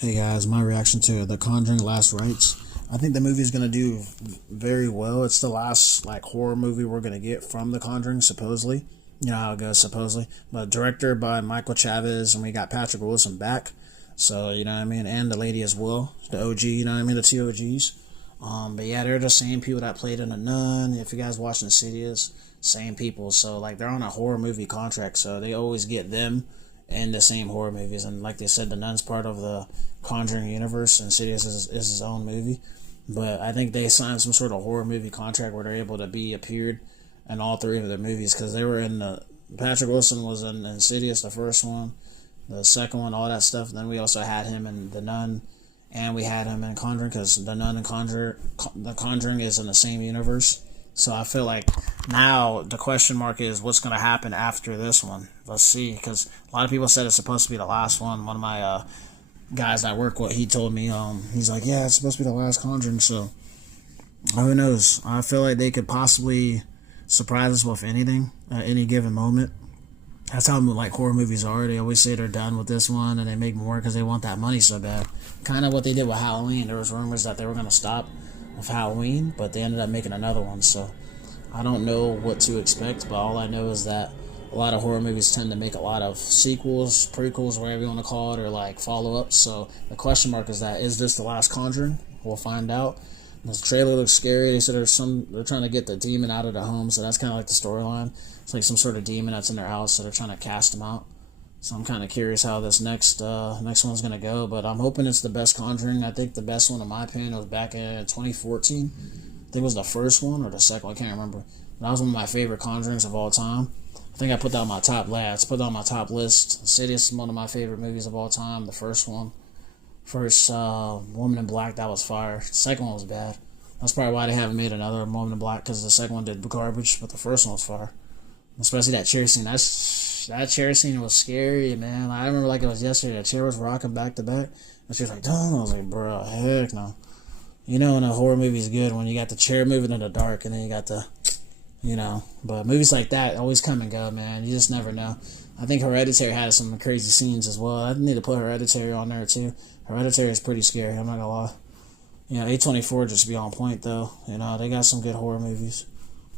Hey guys, my reaction to The Conjuring Last Rites. I think the movie is gonna do very well. It's the last horror movie we're gonna get from The Conjuring, supposedly. You know how it goes, supposedly. But director by Michael Chavez, and we got Patrick Wilson back. So you know what I mean, and the lady as well, the OG. You know what I mean, the two OGs. But yeah, they're the same people that played in The Nun. If you guys watch Insidious, same people. So they're on a horror movie contract, so they always get them in the same horror movies. And like they said, The Nun's part of the Conjuring universe, and Insidious is his own movie. But I think they signed some sort of horror movie contract where they're able to be appeared in all three of their movies, because they were in the Patrick Wilson was in Insidious, the first one, the second one, all that stuff. And then we also had him in The Nun, and we had him in Conjuring, because The Nun and The Conjuring is in the same universe. So I feel like now the question mark is what's going to happen after this one. Let's see, because a lot of people said it's supposed to be the last one. One of my guys that I work with, he told me, he's like, yeah, it's supposed to be the last Conjuring. So who knows? I feel like they could possibly surprise us with anything at any given moment. That's how horror movies are. They always say they're done with this one and they make more because they want that money so bad. Kind of what they did with Halloween. There was rumors that they were going to stop with Halloween, but they ended up making another one. So I don't know what to expect, but all I know is that a lot of horror movies tend to make a lot of sequels, prequels, whatever you want to call it, or follow-ups. So the question mark is that, is this the last Conjuring? We'll find out. This trailer looks scary. They said they're trying to get the demon out of the home, so that's kind of like the storyline. It's like some sort of demon that's in their house, so they're trying to cast him out. So I'm kind of curious how this next one's gonna go, but I'm hoping it's the best Conjuring. I think the best one, in my opinion, was back in 2014. I think it was the first one or the second one, I can't remember. That was one of my favorite Conjurings of all time. I think I put that on my top list. Put that on my top list. Insidious is one of my favorite movies of all time. The first one. First, Woman in Black, that was fire. The second one was bad. That's probably why they haven't made another Woman in Black, because the second one did garbage, but the first one was fire. Especially that chair scene. That chair scene was scary, man. I remember like it was yesterday. The chair was rocking back to back. And she was like, "Dang!" I was like, "Bro, heck no." You know, when a horror movie is good, when you got the chair moving in the dark, and then you got the, But movies like that always come and go, man. You just never know. I think Hereditary had some crazy scenes as well. I need to put Hereditary on there too. Hereditary is pretty scary. I'm not gonna lie. A24 just be on point though. They got some good horror movies.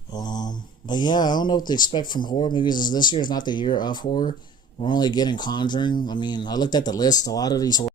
But yeah, I don't know what to expect from horror movies. As this year is not the year of horror. We're only getting Conjuring. I mean, I looked at the list. A lot of these horror